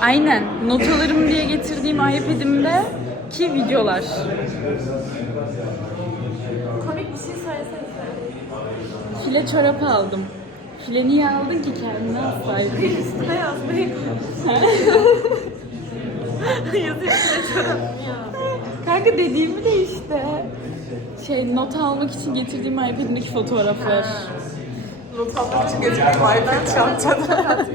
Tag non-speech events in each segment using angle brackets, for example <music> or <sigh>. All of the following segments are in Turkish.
Aynen. Not alırım diye getirdiğim iPad'imde ki videolar. Komik bir şey söylesene. File çorap aldım. File niye aldın ki kendine alsaydın? Üstüne yazmayı. Yazayım size çorap. Kanka dediğimi de işte. Şey not almak için getirdiğim iPad'imdeki fotoğraflar. Not almak için getirdim iPad çantada.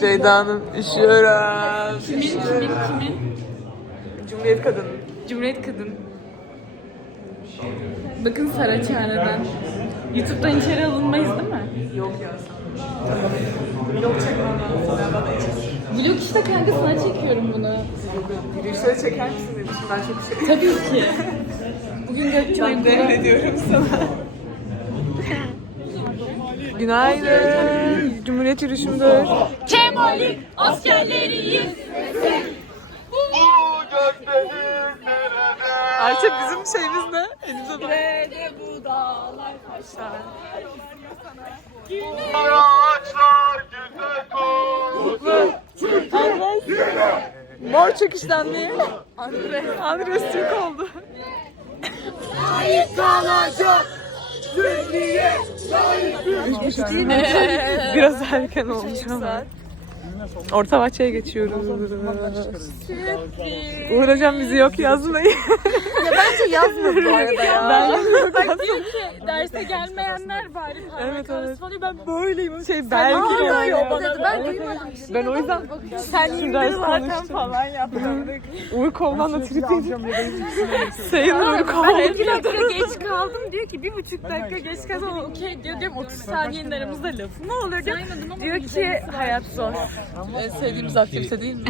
Ceyda'nın üşüyorum. Kimin kimin kimin? Cumhuriyet kadını. Cumhuriyet Kadın. Bakın Saraçhane'den. YouTube'dan içeri alınmayız değil mi? Yok ya Vlog çekmem lazım. bana. Vlog işte kanka sana çekiyorum bunu. Yürüyüşleri çeker misin demiştim ben çok şey. Tabii ki. <laughs> Bugün Gökçe Ben de uykulu. ediyorum sana. Günaydın. Cumhuriyet yürüyüşümdür. Kemal'in askerleriyiz. Ayça bizim şeyimiz ne? Elimize bak. Nerede bu dağlar taşlar? Mor çekişlenmeye. Andres Türk oldu. Biraz erken olmuş ama. Orta bahçeye geçiyoruz. Uğur hocam bizi yok yazmayın. Ya bence yazmadı bu arada ya. <laughs> Bak diyor ki derse gelmeyenler bari Evet, parmak evet. falan diyor. Ben böyleyim. Şey belki yapıyor yok dedi. Ben duymadım. Ben o yüzden Sen Ders indir zaten konuştum. falan yaptım. Uğur koldan da trip yedim. <laughs> Sayın Uğur Ben koldan. 50 dakika geç kaldım diyor ki bir buçuk dakika geç kalsam okey diyor diyorum 30 saniyenin aramızda lafı ne olur diyor. Diyor ki hayat zor. En sevdiğimiz aktivite değil mi?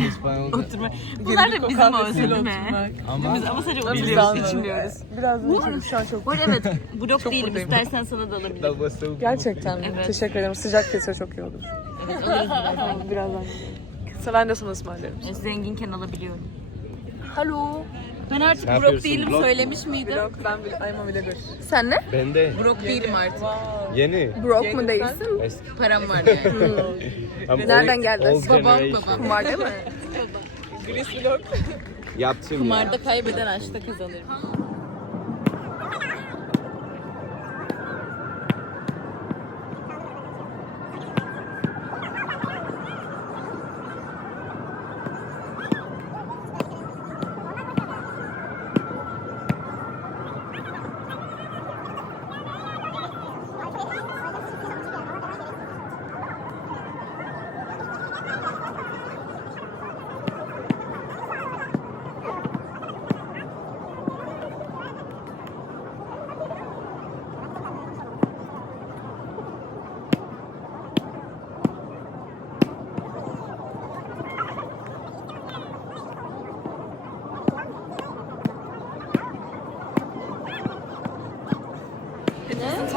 Oturma. Bunlar da bizim olsun değil mi? Biz ama sadece oturuyoruz, içmiyoruz. Biraz da şu an çok Bu evet <laughs> blok Çok değilim istersen sana da alabilirim. Gerçekten mi? Evet. Teşekkür ederim. Sıcak kese çok iyi olur. Evet alırız birazdan. <laughs> Birazdan. Kısa ben de sana ısmarlarım. Zenginken alabiliyorum. Halo. Ben artık Ne brok yapıyorsun, değilim vlog? söylemiş miydim? Vlog ben bile ayma bile gör. Sen ne? Ben de Brok değilim artık. yeni. Broke mu değilsin? Eski. Param var <laughs> yani. I'm Nereden old- geldi? old Babam, generation. babam. Kumar değil mi? Gris vlog. Yaptım ya. Kumarda kaybeden aşkta kazanır.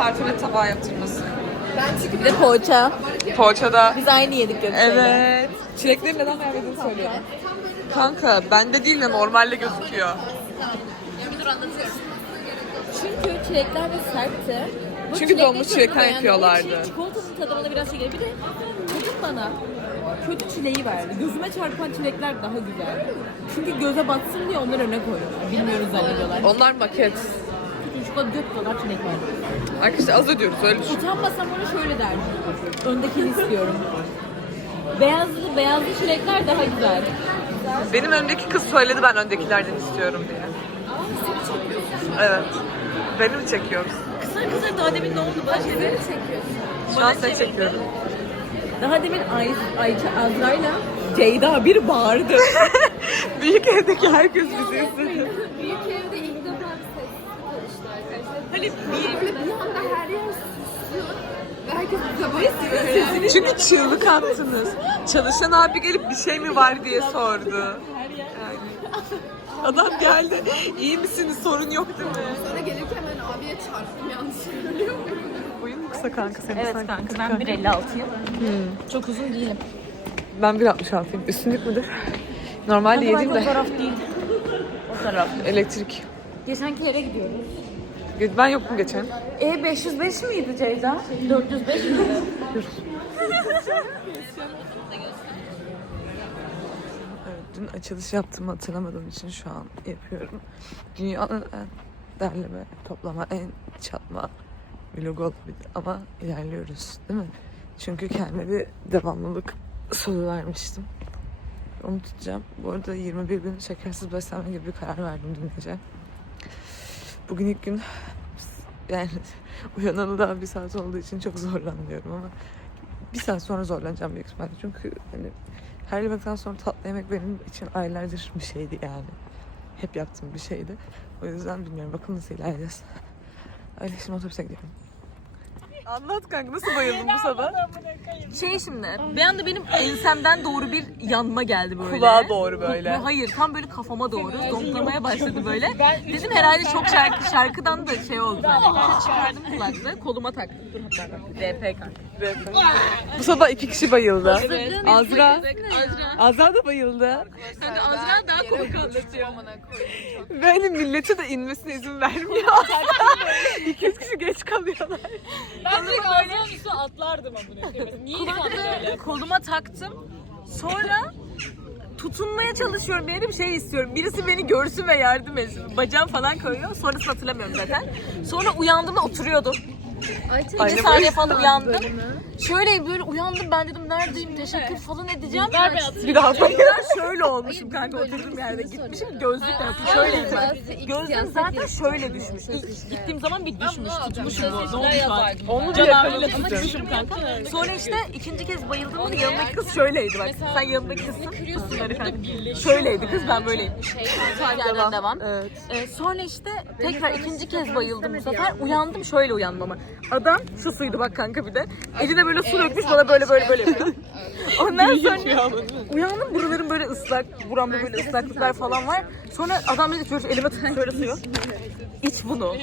Tartule tabağı yaptırması. Bir de poğaça. Poğaçada. Biz aynı yedik Gökçe'yle. Evet. Çilekleri neden vermediğini söylüyorum. Kanka bende değil de normalde gözüküyor. Çünkü çilekler de sertti. Bu Çünkü çilekleri donmuş çilekten beğendim. yapıyorlardı. Çikolatanın tadı bana biraz şey geliyor. Bir de kadın bana kötü çileği verdi. Gözüme çarpan çilekler daha güzel. Çünkü göze batsın diye onları öne koyuyorlar. Bilmiyoruz zannediyorlar. Onlar maket. Çikolata yok kadar çilek var. Arkadaşlar az ödüyoruz öyle düşün. Utanmasam onu şöyle derdim. Öndekini istiyorum. Beyazlı, beyazlı çilekler daha güzel. Benim öndeki kız söyledi ben öndekilerden istiyorum diye. Evet. Beni mi çekiyoruz? Kısa kısa daha demin ne oldu? Bana şeyleri çekiyorsun. Şu an seni çekiyorum. Daha demin Ay Ayça Azra'yla Ceyda bir bağırdı. <laughs> Büyük evdeki herkes bizi izledi. Büyük evde ilk defa bir ses karıştı arkadaşlar. Hani bir Böyle bir anda her yer susuyor. Ve herkes bize bakıyor. <laughs> Çünkü çığlık attınız. Çalışan abi gelip bir şey mi var diye sordu. Yani. Adam geldi. İyi misiniz? Sorun yok değil mi? Sonra gelirken ben abiye çarptım yanlış söylüyor muyum? Boyun mu kısa kanka senin? Evet sanki? kanka ben 1.56'yım. Çok uzun değilim. Ben 1.66'yım. Üstünlük müdür? Normalde yedim o de. taraf değil. O taraf. Elektrik. Geçenki yere gidiyoruz. Ben yoktum geçen. E 505 miydi Ceyda? 405 miydi? Evet, dün açılış yaptığımı hatırlamadığım için şu an yapıyorum. Dünyanın en derleme, toplama, en çatma vlogu olabilir ama ilerliyoruz değil mi? Çünkü kendime bir devamlılık sözü vermiştim. Onu tutacağım. Bu arada 21 gün şekersiz beslenme gibi bir karar verdim dün gece. Bugün ilk gün yani <laughs> uyanalı daha bir saat olduğu için çok zorlanıyorum ama bir saat sonra zorlanacağım büyük ihtimalle. Çünkü hani her yemekten sonra tatlı yemek benim için aylardır bir şeydi yani. Hep yaptığım bir şeydi. O yüzden bilmiyorum bakın nasıl ilerleyeceğiz. Öyle şimdi otobüse gidiyorum. Anlat kanka nasıl bayıldın bu sabah? Şey şimdi bir anda benim ensemden doğru bir yanma geldi böyle. Kulağa doğru böyle. Hayır tam böyle kafama doğru zonklamaya başladı böyle. <laughs> Dedim herhalde çok şarkı şarkıdan da şey oldu böyle. Çıkardım kulaklığı koluma taktım. Dur hatta. DP kanka. Bu sabah iki kişi bayıldı. Azra. Azra. Azra da bayıldı. Azra daha komik anlatıyor. Böyle millete de inmesine izin vermiyor. <laughs> 200 kişi geç kalıyorlar. Kulaklığı koluma taktım. Sonra tutunmaya çalışıyorum. Bir bir şey istiyorum. Birisi beni görsün ve yardım etsin. Bacağım falan koyuyor. Sonrasını hatırlamıyorum zaten. Sonra uyandığımda oturuyordum. Aynen saniye falan uyandım. Şöyle böyle uyandım ben dedim neredeyim teşekkür falan edeceğim. Bir daha bayıldı. Ben şöyle olmuşum kanka oturduğum yerde gitmişim gözlük yaptım şöyleydi. Gözlüğüm zaten şöyle düşmüş. İlk gittiğim zaman bir düşmüş tutmuşum bu. Ne olmuş var? Onu Canavriyle tutmuşum kanka. Sonra işte ikinci kez bayıldığımda yanındaki kız şöyleydi bak. Sen yanındaki kızsın. Kızları kanka. Şöyleydi kız ben böyleyim. Yerden devam. Evet. Ee, sonra işte tekrar ikinci kez bayıldım bu sefer. Uyandım şöyle uyandım ama. Adam şu suydu bak kanka bir de. Eline böyle su dökmüş bana böyle böyle böyle yapıyor. Ondan sonra uyandım buralarım böyle ıslak. Buramda böyle ıslaklıklar falan var. Sonra adam dedi ki "Çocuk elime tuttu şöyle suyu. İç bunu.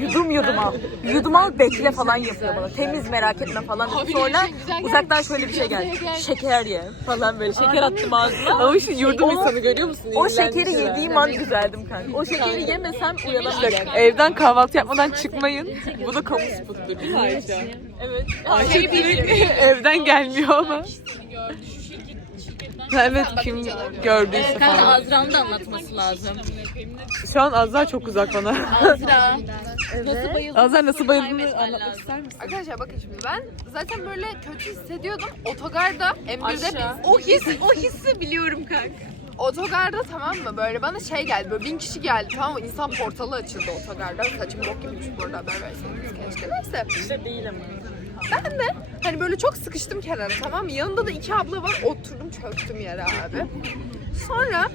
Yudum yudum al. Yudum al bekle falan yapıyor bana. Temiz merak etme falan dedi. Sonra uzaktan şöyle bir şey geldi. Şeker ye falan böyle. Şeker attım ağzıma. Ama işte yurdum O- insanı görüyor musun? O şekeri yediğim an güzeldim kanka. O şekeri yemesem uyanamayacaktım. evden kahvaltı yapmadan çıkmayın. Bu da kamu Ayşe? Evet. Ayşe direkt <laughs> evden gelmiyor ama. Evet kim gördüyse Kanka falan. Azra'nın da anlatması lazım. Şu an Azra çok uzak bana. Azra. Nasıl bayıldın? Azra nasıl bayıldığını anlatmak ister misin? Arkadaşlar bakın şimdi ben zaten böyle kötü hissediyordum. Otogarda M1'de biz O his, o hissi biliyorum kanka. Otogarda tamam mı böyle bana şey geldi böyle bin kişi geldi tamam mı insan portalı açıldı otogarda saçım bok gibiymiş bu arada haber verseydiniz keşke neyse. İşte değil ama. Ben de hani böyle çok sıkıştım kenara tamam mı yanında da iki abla var oturdum çöktüm yere abi. Sonra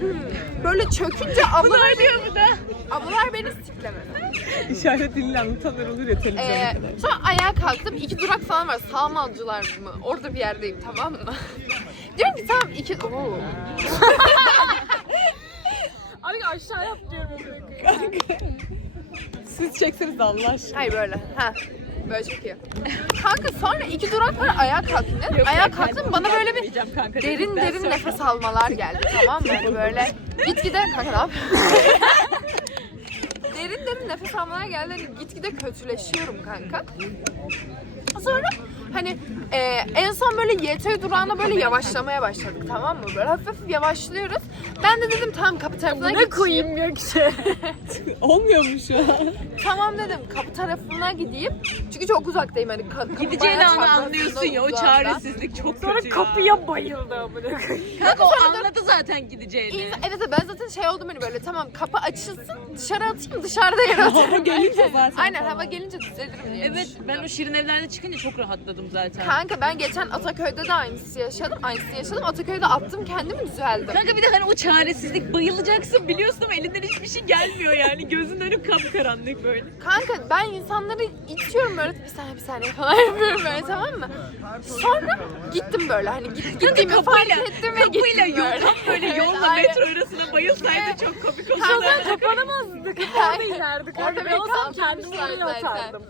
<clears throat> böyle çökünce ablalar diyor bu da. Ablalar beni siklemedi. İşaret diliyle anlatanlar olur ya televizyonda. Ee, sonra ayağa kalktım. iki durak falan var. Sağmalcılar mı? Orada bir yerdeyim tamam mı? <laughs> Diyorum ki tamam iki... Oo. <laughs> Abi aşağı yap diyorum. Siz çekseniz de Allah aşkına. Hayır böyle. Ha. Böyle çok iyi. Kanka sonra iki durak var ayağa kalktım dedim. Ayağa kalktım bana böyle bir derin derin nefes almalar geldi tamam mı? Hani böyle gitgide kanka ne <laughs> derin derin nefes almalar geldi. Hani gitgide kötüleşiyorum kanka. Sonra hani e, en son böyle YT durağına böyle yavaşlamaya başladık tamam mı? Böyle hafif hafif yavaşlıyoruz. Ben de dedim tamam kapı tarafına Ne geçeyim. koyayım Gökçe? <laughs> Olmuyor mu şu an? Tamam dedim kapı tarafına gideyim. Çünkü çok uzaktayım hani ka- kapı Gideceğini bayağı anlıyorsun ya o uzağında. çaresizlik çok Sonra kapıya bayıldı amına koyayım. Kanka o anladı zaten gideceğini. İyi, Evet ben zaten şey oldum hani böyle tamam kapı açılsın dışarı atayım dışarıda yer <laughs> atayım. Hava gelince zaten. Aynen hava gelince düzelirim diye Evet düşündüm. ben o şirin evlerden çıkınca çok rahatladım zaten. Kanka ben geçen Ataköy'de de aynısı yaşadım. Aynısını yaşadım. Ataköy'de attım kendimi düzeldim. Kanka bir de hani o çaresizlik bayılacaksın biliyorsun ama elinden hiçbir şey gelmiyor yani. Gözün önü kapkaranlık böyle. Kanka ben insanları itiyorum böyle bir saniye bir saniye falan yapıyorum böyle tamam mı? Sonra gittim böyle hani git, gittiğimi fark kapıyla, ettim ve kapıyla gittim yol, böyle. tam böyle Evet, yolla aynen. metro arasına bayılsaydı çok komik olurdu. Kanka kapanamazdı. Orada inerdik. Orada beni olsam kendimi kendim oraya atardım.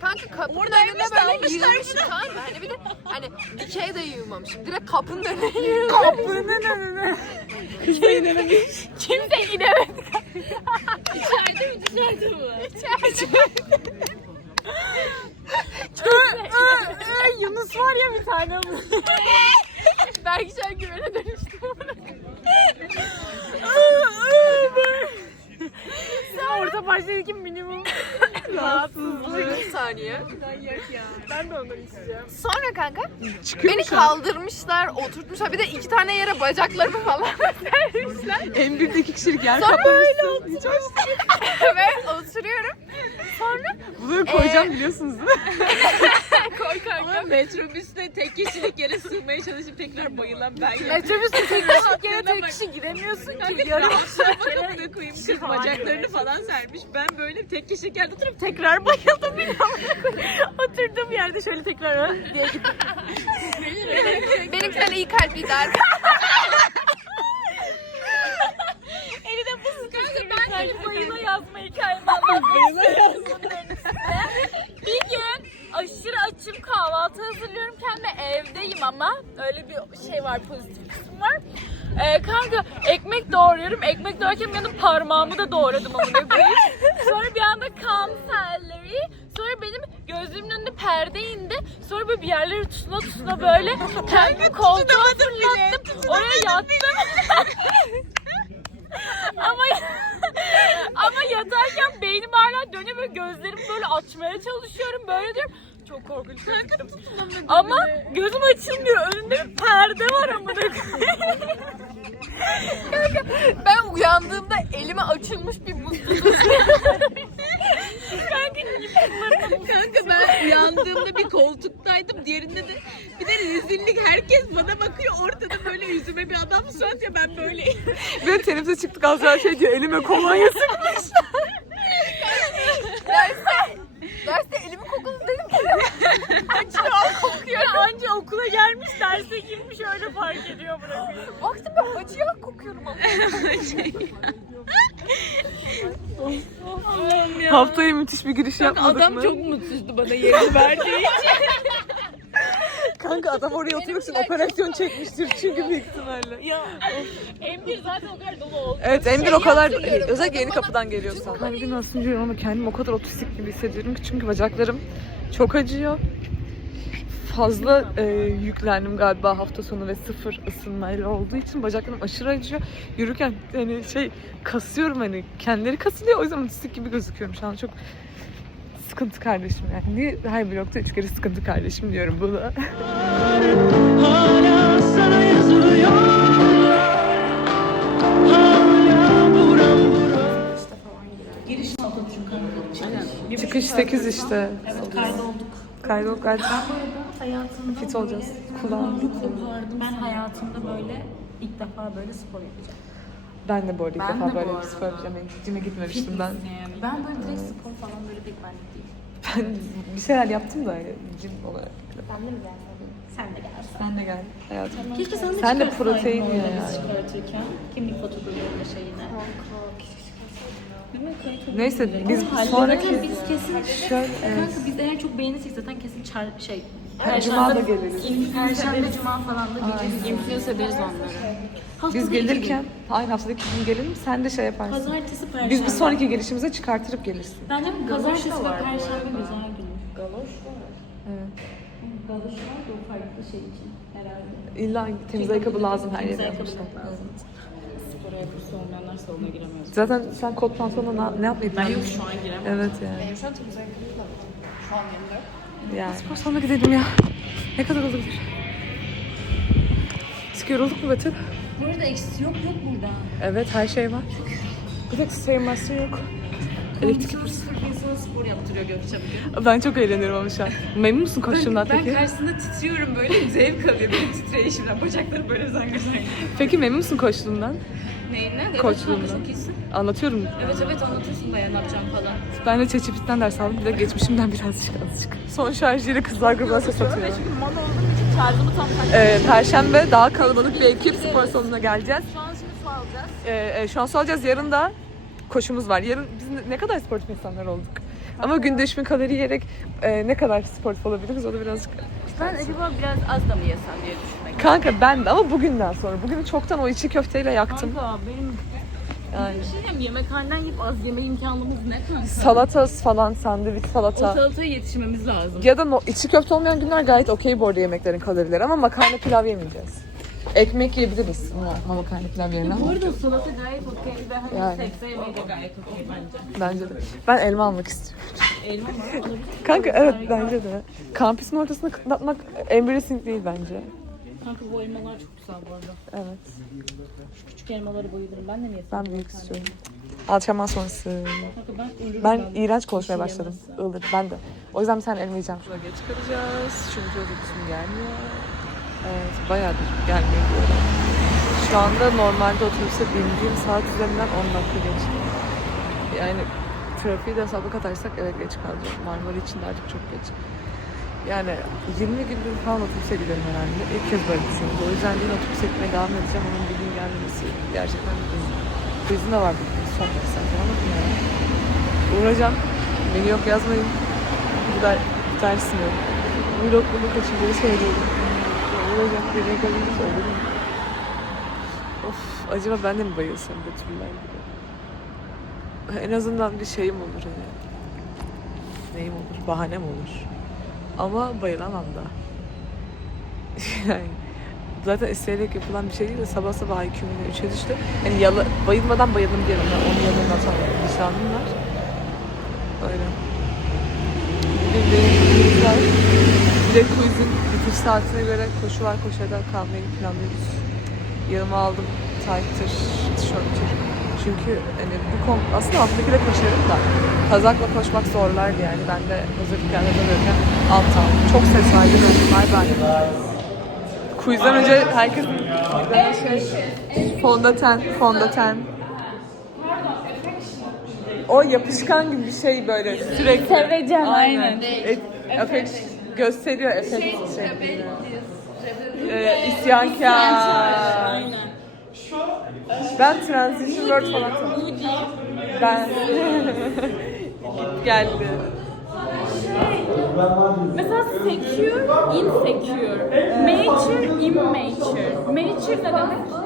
Kanka kapının önüne da böyle yığılmışım tamam mı? Hani bir de hani dikey de yığılmamışım. Direkt kapının önüne yığılmışım. Kapının önüne. Kimse inememiş. Kimse inemedi. İçeride mi dışarıda mı? İçeride. Yunus var ya bir tane. Belki şu an güvene dönüştüm. Orta baştaki minimum rahatsızlık. Bir saniye. Ben de ondan isteyeceğim. Sonra kanka Çıkıyor beni kaldırmışlar, oturtmuşlar. Bir de iki tane yere bacaklarımı falan <laughs> sermişler. En büyük iki kişilik yer Sonra kaplamışsın. <laughs> Ve oturuyorum. Bunu koyacağım biliyorsunuz değil mi? <laughs> Koy kanka. Metrobüste tek kişilik yere sığmaya çalışıp tekrar bayılan ben Metrobüste tek kişilik yere tek kişi giremiyorsun ki. Yarım rahatlama koyayım kız bacaklarını falan sermiş. Ben böyle tek kişilik yerde oturup tekrar bayıldım bir Oturduğum yerde şöyle tekrar "Ha?" diye gittim. Benimkiler iyi kalpliydi arka. Eline bu sıkıştırmış. Ben böyle bayıla yazma hikayemi <laughs> Bayıla yazma. bir gün aşırı açım kahvaltı hazırlıyorum kendime evdeyim ama öyle bir şey var pozitif kısım var. Ee, kanka ekmek doğruyorum. Ekmek doğrarken bir yandan parmağımı da doğradım amına koyayım. Sonra bir anda kanserleri Sonra benim gözlüğümün önünde perde indi. Sonra böyle bir yerleri tutuna tutuna böyle kendimi koltuğa fırlattım. Oraya yattım. ama ama yatarken beynim hala dönüyor böyle gözlerimi böyle açmaya çalışıyorum böyle diyorum. Çok korkunç gözüktüm. Ama gözüm açılmıyor. Önünde bir perde var amına koyayım. Ben uyandığımda elime açılmış bir mutluluk. Kanka ben uyandığımda bir koltuktaydım. Diğerinde de bir de rezillik. Herkes bana bakıyor. Ortada böyle yüzüme bir adam surat ya ben böyleyim. Ve tenimize çıktık Azra şey diyor elime kolonya sıkmış. Derse girmiş öyle fark ediyor bırakıyor. Baktım ben acı yağ kokuyorum ama. Haftaya müthiş bir giriş yapmadık Adam mı? çok mutsuzdu bana yerini verdiği için. Kanka adam oraya için operasyon çekmiştir çünkü büyük ihtimalle. ya M1 zaten o kadar dolu oldu. Evet Emir o kadar hatırlıyorum. özellikle yeni kapıdan geliyorsan. Bir nasıl diyorum ama kendimi o kadar otistik gibi hissediyorum ki çünkü bacaklarım çok acıyor. Fazla e, yüklendim galiba hafta sonu ve sıfır ısınmayla olduğu için bacaklarım aşırı acıyor. Yürürken hani şey kasıyorum hani kendileri kasılıyor o yüzden otistik gibi gözüküyorum şu an çok sıkıntı kardeşim yani. Niye her blokta üç kere sıkıntı kardeşim diyorum buna. Hala sana yazılıyor Çıkış 8 işte. Evet kaydolduk. Kaydolduk galiba. Hayatımda Fit olacağız. Kulağım. ben hayatımda böyle ilk defa böyle spor yapacağım. Ben de bu arada ilk Ben defa de böyle bir spor yapacağım. Ben cime gitmemiştim ben. Yani ben böyle direkt spor falan böyle pek benlik değil. Ben bir şeyler yaptım da cim olarak. Ben de mi gelmedim? Sen de gel. Sen de gel hayatım. Keşke sen de Sen de protein biz yani. çıkartırken. Kimlik fotoğraflarıyla şeyine. Oldu Neyse, biz Ama sonraki- zaten biz kesin Şöyle, evet. Kanka biz eğer çok beğenirsek zaten kesin çar şey Cuma da geliriz. Perşembe, cuma falan da geliriz. Influence ederiz onları. Biz Haftada iki gün. gelirken aynı haftadaki gün gelelim sen de şey yaparsın. Pazartesi, perşembe. Biz bir sonraki gelişimize çıkartırıp gelirsin. Ben de pazartesi ve perşembe güzel gün. Galoş var. Evet. Galoş var da o farklı şey için herhalde. İlla temiz ayakkabı lazım her Temiz yere ayakkabı yapmışlar. lazım. Spor ayakkabısı olmayanlar salona giremiyor. Zaten sen kot pantolonla ne, ne yapmayı Ben yok şu an giremem. Evet yani. Benim şu an temiz var. Şu an yanımda. Yani. Spor salonuna gidelim ya. Ne kadar olabilir? Sık yorulduk mu Betül? Bu arada eksisi yok yok burada. Evet her şey var. Bir tek sayılması yok. Elektrik İnsan yapıyorsun. sırf insana spor yaptırıyor Gökçe bugün. Ben çok eğleniyorum ama şu an. Memnun musun koştuğundan Ben peki? karşısında titriyorum böyle zevk alıyor benim titreyişimden. Bacakları böyle zangır zangır. Peki memnun musun koştuğundan? Neyine? Evet çok iyisin. Anlatıyorum. Evet evet anlatıyorsun bayağı ne yapacağım falan. Ben de ChatGPT'den ders aldım. Bir de geçmişimden birazcık azıcık. Son şarjıyla kızlar grubuna ses atıyor. Çünkü mal olduğum için şarjımı tam. Ee, Perşembe daha kalabalık bir ekip spor salonuna geleceğiz. Şu an şimdi su alacağız. Ee, e, şu an su alacağız. Yarın da koşumuz var. Yarın biz ne- ne kadar sportif insanlar olduk. Ama günde 3000 kalori yiyerek e, ne kadar sportif olabiliriz o da birazcık... Ben acaba biraz az da mı yesem diye düşünmek. Kanka ben de ama bugünden sonra. Bugün çoktan o içi köfteyle yaktım. Kanka benim Yani. bir şey diyeyim yemekhaneden yiyip az yeme imkanımız ne kanka? Salata falan, sandviç O salata. salataya yetişmemiz lazım. Ya da no, içi köfte olmayan günler gayet okey bu arada yemeklerin kalorileri ama makarna pilav yemeyeceğiz. Ekmek yiyebiliriz ama, makarna pilav yerine Bu ama arada salata gayet okey ve hani Yani. sebze yemeği de gayet okey bence. bence de. Ben elma almak istiyorum. Elma mı? Olabilir. Kanka evet bence de. Kampüsün ortasına kıtlatmak embarrassing değil bence. Kanka bu elmalar çok güzel bu arada. Evet. Şu küçük elmaları bayılırım. Ben de mi yesem? Ben büyük istiyorum. Antrenman sonrası. Kanka ben ölürüm. Ben iğrenç konuşmaya şey başladım. Iğdır. Ben de. O yüzden bir tane elma yiyeceğim. Şuraya geç kalacağız. Çünkü otobüsüm gelmiyor. Evet. Bayağıdır arada. Şu anda normalde otobüse bindiğim saat üzerinden 10 dakika geçti. Yani trafiği de hesaba katarsak evet geç kalacağım. Marmara için de artık çok geç. Yani 20 gündür falan otobüse gidiyorum herhalde. İlk kez böyle düşünüyorum. O yüzden yine otobüse gitmeye devam edeceğim. Onun bir gün gelmemesi gerçekten bir gün. Krizin de var bir gün. Son bir saat falan yani. Uğrayacağım. Beni yok yazmayın. Bu da dersim yok. Vlog bunu kaçırdığı söylüyorum. Uğrayacağım. Beni yok yazmayı söyledim. Of acaba ben de mi bayılsam Betüller gibi? En azından bir şeyim olur hani. Neyim olur? Bahanem olur. Ama bayılamam da. <laughs> yani zaten isteyerek yapılan bir şey değil de sabah sabah IQ'mün 3'e düştü. Yani yalı, bayılmadan bayıldım diyelim ben. Onun yanında tam vicdanım var. Öyle. Bugün benim var. De quizin bitiş saatine göre koşu var. Koşuda kalmayı planlıyoruz. Yanıma aldım tayttır, tişörttür. Çünkü hani bu kom aslında alttakiyle koşarım da kazakla koşmak zorlardı yani. Ben de hazırlık yerlerinde böyleyken alt aldım. Çok ses vardı. Bay bay. Quizden önce herkesin şey, fondöten, fondöten. O yapışkan gibi bir şey böyle sürekli. Seveceğim, Aynen. Et, efekt gösteriyor efekt şeklini. Ee, isyankar. Ben transition word falan tanıyorum. Ben <laughs> git geldi. Mesela secure, insecure. Mature, immature. Mature ne demek?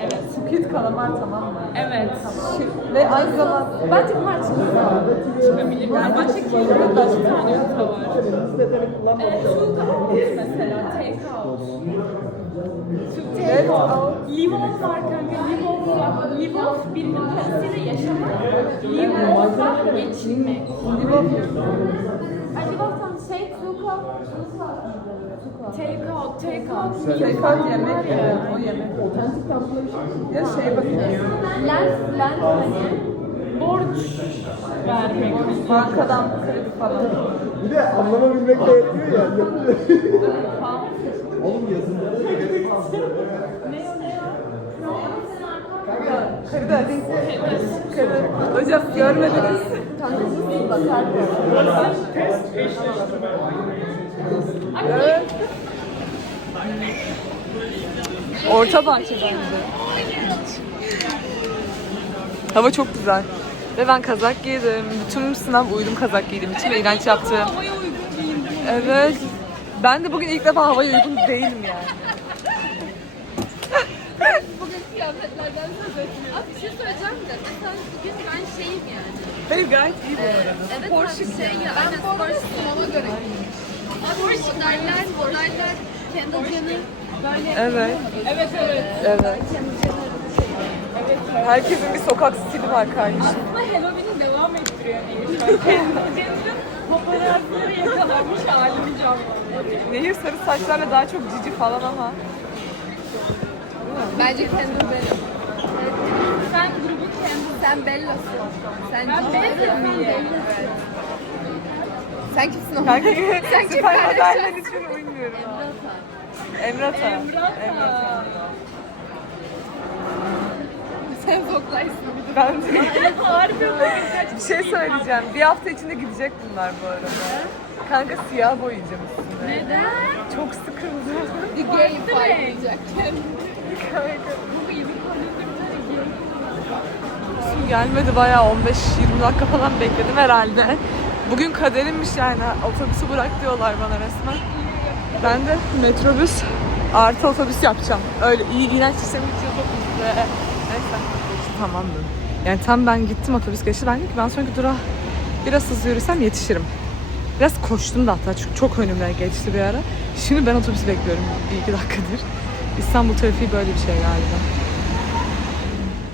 Evet. Squid kalamar tamam mı? Evet. Ve aynı zamanda Bence bunlar çıkıyor. Çıkabilir. Yani başka kelime başka tane yok da var. Ee, took out mesela, take out. To take out. Live off var kanka. Live off var. Live off birinin parasıyla yaşamak. Live off var geçinmek. Live off Ay live off'tan şey took out. Take out, take out. yemek evet, o yemek. Ya şey bakıyorsun. Lens, lens hani borç vermek. Bankadan kredi falan. Bir de anlamabilmek de yetiyor ya. Oğlum yazılımları da gerek Kredi değil. Kredi. Hocam görmediniz. Evet. Orta bahçe bence. Hava çok güzel. Ve ben kazak giydim. Bütün sınav uyudum kazak giydiğim için. ve iğrenç giyindim. Evet. Ben de bugün ilk defa havaya uygun değilim yani. Bugün kıyafetlerden söz etmiyor. Abi bir şey söyleyeceğim de. Mesela bugün ben şeyim yani. Hayır gayet iyi bu arada. Evet spor şey ya. Ben spor sınava göre Abi modeller, modeller, Kendall Jenner böyle Evet. Evet evet. Evet. Herkesin bir sokak stili var kardeşim. Aslında Halloween'i devam ettiriyor şu an. Kendinin paparazları yakalanmış halini canlandırıyor. Nehir sarı saçlarla daha çok cici falan ama. Bence Kendall benim. Sen grubun kendi Sen Bella'sın. Sen Ben Bella mıyım? Sen kimsin o? Kanka Sen <laughs> kim süper kardeşim? modeller için uymuyorum. Emrata. Emrata. Sen Zoklaysın. Ben de Harbi bir şey söyleyeceğim. Bir hafta içinde gidecek bunlar bu arada. Kanka siyah boyayacağım üstüne. Neden? Çok sıkıldım. The Gay Fight Kanka. Bu iyi bir konuydu. Su gelmedi bayağı 15-20 dakika falan bekledim herhalde. Bugün kaderinmiş yani otobüsü bırak diyorlar bana resmen. Ben de metrobüs Artı otobüs yapacağım. Öyle iyi iğrenç sistemi için güzel. Neyse. Tamamdır. Yani tam ben gittim otobüs geçti. Ben dedim ki ben sonraki durağa biraz hızlı yürüsem yetişirim. Biraz koştum da hatta çünkü çok önüme geçti bir ara. Şimdi ben otobüsü bekliyorum bir iki dakikadır. İstanbul trafiği böyle bir şey galiba.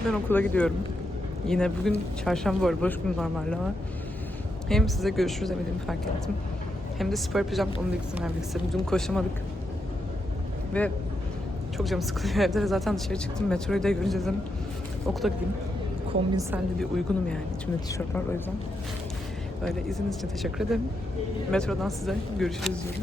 Ben okula gidiyorum. Yine bugün çarşamba var, boş gün normalde ama hem size görüşürüz demediğimi fark ettim. Hem de spor yapacağım, onun bilgisini vermek istedim. Dün koşamadık. Ve çok canım sıkılıyor evde ve zaten dışarı çıktım. Metroyu da görünce dedim okula gideyim. Kombinselde bir uygunum yani. İçimde tişört var o yüzden. Öyle izniniz için teşekkür ederim. Metrodan size görüşürüz diyorum.